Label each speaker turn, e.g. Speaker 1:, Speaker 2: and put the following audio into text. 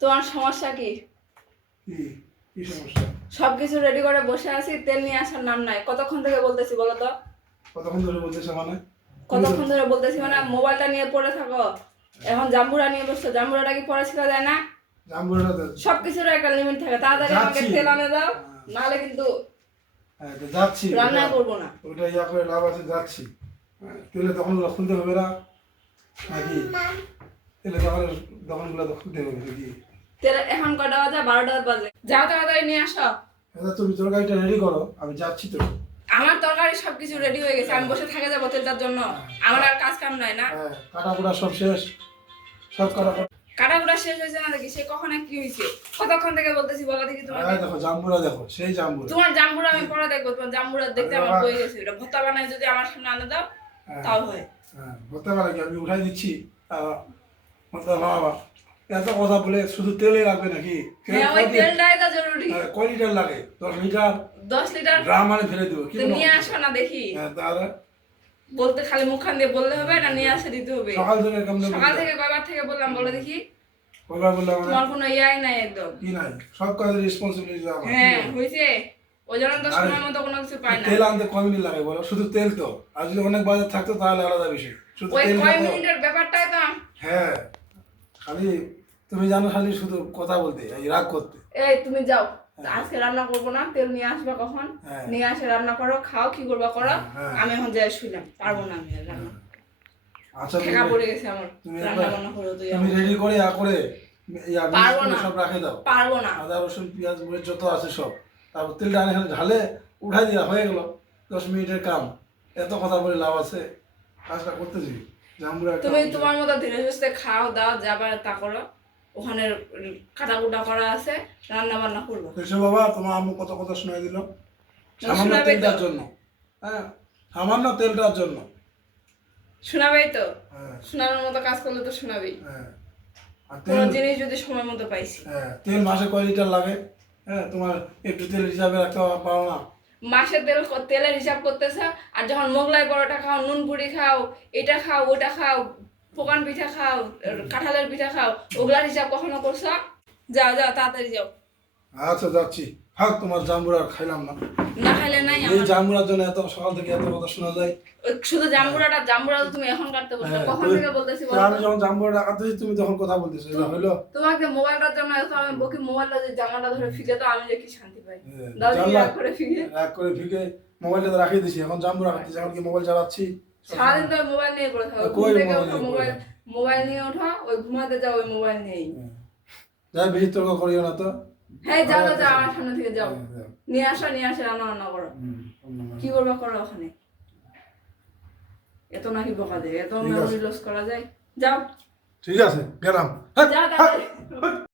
Speaker 1: তোমার সমস্যা কি?
Speaker 2: কি কি সমস্যা?
Speaker 1: সবকিছু রেডি করে বসে আছি তেল নিয়ে আসার নাম নাই। কতক্ষণ থেকে বলতেছি বলো তো?
Speaker 2: কতক্ষণ ধরে বলতেছে মানে?
Speaker 1: কতক্ষণ ধরে বলতেছি মানে মোবাইলটা নিয়ে পড়ে থাকো। এখন জাম্বুরা নিয়ে বসছো জাম্বুরাটা কি পরে ছিল যায় না?
Speaker 2: জাম্বুরাটা তো
Speaker 1: সবকিছুর একটা লিমিট থাকে। তাড়াতাড়ি আমাকে তেল আনে দাও নাহলে কিন্তু
Speaker 2: হ্যাঁ তো যাচ্ছি।
Speaker 1: রান্না করব না।
Speaker 2: ওটা ইয়া করে লাভ আছে যাচ্ছি। হ্যাঁ, তেলে তখন খুলতে হবে না। নাকি? তেলে তখন দোকানগুলো তো খুলতে হবে নাকি?
Speaker 1: এখন কটা বাজে? বারোটা বাজে। যাও তাড়াতাড়ি নিয়ে আসো।
Speaker 2: তুমি তোর গাড়িটা রেডি করো আমি যাচ্ছি তো।
Speaker 1: আমার তরকারি সবকিছু রেডি হয়ে গেছে আমি বসে থাকে যাব তেলটার জন্য। আমার আর কাজ কাম নাই না।
Speaker 2: হ্যাঁ কাটা কুটা সব শেষ। সব কাটা কুটা
Speaker 1: শেষ হয়েছে না দেখি সে কখন কি হয়েছে? কতক্ষণ থেকে বলতেছি বলা দেখি
Speaker 2: হ্যাঁ দেখো জাম্বুরা দেখো সেই জাম্বুরা
Speaker 1: তোমার জাম্বুরা আমি পরে দেখব তোমার জাম্বুরা দেখতে আমার বই গেছে। ওটা ভত্তা বানায় যদি আমার সামনে আনে দাও
Speaker 2: হ্যাঁ।
Speaker 1: তাও হয়।
Speaker 2: হ্যাঁ হতে আমি উঠাই দিচ্ছি বাবা এত কথা বলে শুধু তেলে লাগবে নাকি?
Speaker 1: হ্যাঁ
Speaker 2: কয় লিটার- হ্যাঁ, কয় লিটার লাগে? দশ লিটার?
Speaker 1: দশ লিটার?
Speaker 2: ড্রাম মানে ফেলে দেবো?
Speaker 1: নিয়ে আসো না দেখি।
Speaker 2: হ্যাঁ তাহলে
Speaker 1: বলতে খালি মুখখান দিয়ে বললে হবে না নিয়ে আসে দিতে হবে।
Speaker 2: সকাল থেকে
Speaker 1: সকাল থেকে কয়বার থেকে বললাম বলে দেখি।
Speaker 2: কয়বার বললাম
Speaker 1: তোমার কোনো ইয়াই নাই একদম।
Speaker 2: কি নাই? সব কাজের রেসপন্সিবিলিটি আমার
Speaker 1: হ্যাঁ
Speaker 2: কি
Speaker 1: হয়েছে। ওই জন্য তো সময় মতো কোনো কিছু পাই না।
Speaker 2: তেল আনতে কয় মিনিট লাগে বলো? শুধু তেল তো। আর যদি অনেক বাজার থাকতো তাহলে আলাদা বিষয়। শুধু
Speaker 1: ওই
Speaker 2: তেল
Speaker 1: কয় মিনিটের ব্যাপারটাই তো
Speaker 2: হ্যাঁ। খালি তুমি জানো খালি শুধু কথা বলতে এই রাগ করতে।
Speaker 1: এই তুমি যাও। আজকে রান্না করব না তেল নিয়ে আসবে কখন?
Speaker 2: হ্যাঁ।
Speaker 1: নিয়ে আসে রান্না করো খাও কি করবা করো?
Speaker 2: হ্যাঁ।
Speaker 1: আমি এখন যাই শুইলাম পারব না আমি রান্না।
Speaker 2: আচ্ছা
Speaker 1: ঠেকা পড়ে গেছে আমার।
Speaker 2: তুমি
Speaker 1: রান্না বান্না করে তুই
Speaker 2: তুমি রেডি করে ইয়া করে ইয়া
Speaker 1: পারব না।
Speaker 2: সব রাখে দাও।
Speaker 1: পারব না।
Speaker 2: আদা রসুন পেঁয়াজ মরিচ যত আছে সব। তারপর তেলটা আনে এখানে ঢালে উঠাই দিয়া হয়ে গেল দশ মিনিটের কাম। এত কথা বলে লাভ আছে কাজটা করতেছি। জামুরা একটা
Speaker 1: তুমি তোমার মতো ধীরে সুস্থে খাও দাও যাবার তা করো। ওখানে কাটা কুটা করা আছে রান্না বান্না করব
Speaker 2: বাবা তোমার আম্মু কত কথা শোনাই দিল। সামান্য তেলটার জন্য। হ্যাঁ সামান্য তেলটার জন্য।
Speaker 1: শোনাবেই তো।
Speaker 2: হ্যাঁ।
Speaker 1: শোনানোর মতো কাজ করলে তো শোনাবেই।
Speaker 2: হ্যাঁ।
Speaker 1: কোনো জিনিস যদি সময় মতো পাইছি।
Speaker 2: হ্যাঁ তেল মাসে কয় লিটার লাগে? হ্যাঁ তোমার একটু তেল হিসাবে রাখতে পারো না?
Speaker 1: মাসের তেল তেলের হিসাব করতেছে, আর যখন মোগলাই পরোটা খাও, নুন পুরি খাও, এটা খাও, ওটা খাও, পোকান পিঠা খাও, কাঁঠালের পিঠা খাও, ওগুলার হিসাব কখনো করছ? যাও যাও, তাড়াতাড়ি যাও।
Speaker 2: আচ্ছা যাচ্ছি। থাক তোমার জাম্বুরা আর খাইলাম না।
Speaker 1: না খাইলে নাই
Speaker 2: এই জাম্বুরার জন্য এত সকাল থেকে এত কথা শোনা যায়।
Speaker 1: শুধু জাম্বুরাটা জাম্বুরা তুমি এখন কাটতে বলছো
Speaker 2: হ্যাঁ,
Speaker 1: কখন থেকে বলতেছি বলো
Speaker 2: আমি যখন জাম্বুরা ডাকাতেছি তুমি তখন কথা বলতেছো এটা হইল
Speaker 1: তোমাকে মোবাইলটার জন্য এত আমি বকি মোবাইলটা যে জামাটা ধরে ফিকে তো আমি যে কি শান্তি পাই।
Speaker 2: হ্যাঁ,
Speaker 1: দাও রাগ করে ফিকে।
Speaker 2: এক করে ফিকে মোবাইলটা তো রাখিয়ে দিছি এখন জাম্বুরা খাচ্ছি এখন কি মোবাইল চালাচ্ছি?
Speaker 1: সারাদিন তো মোবাইল নিয়ে পড়ে থাকো
Speaker 2: কই মোবাইল
Speaker 1: মোবাইল নিয়ে ওঠো ওই ঘুমাতে যাও ওই মোবাইল নিয়েই।
Speaker 2: হ্যাঁ। যাই বেশি তর্ক করিও না তো।
Speaker 1: হ্যাঁ যাও যাও, আমার সামনে থেকে যাও।
Speaker 2: হ্যাঁ,
Speaker 1: নিয়ে আসো নিয়ে আসো রান্না বান্না করো। কি করবে করো ওখানে। এত নাকি বকা দেয় এত। মেমোরি লস করা যায়। যাও।
Speaker 2: ঠিক আছে গেলাম। হ্যাঁ,
Speaker 1: যাও
Speaker 2: হ্যাঁ।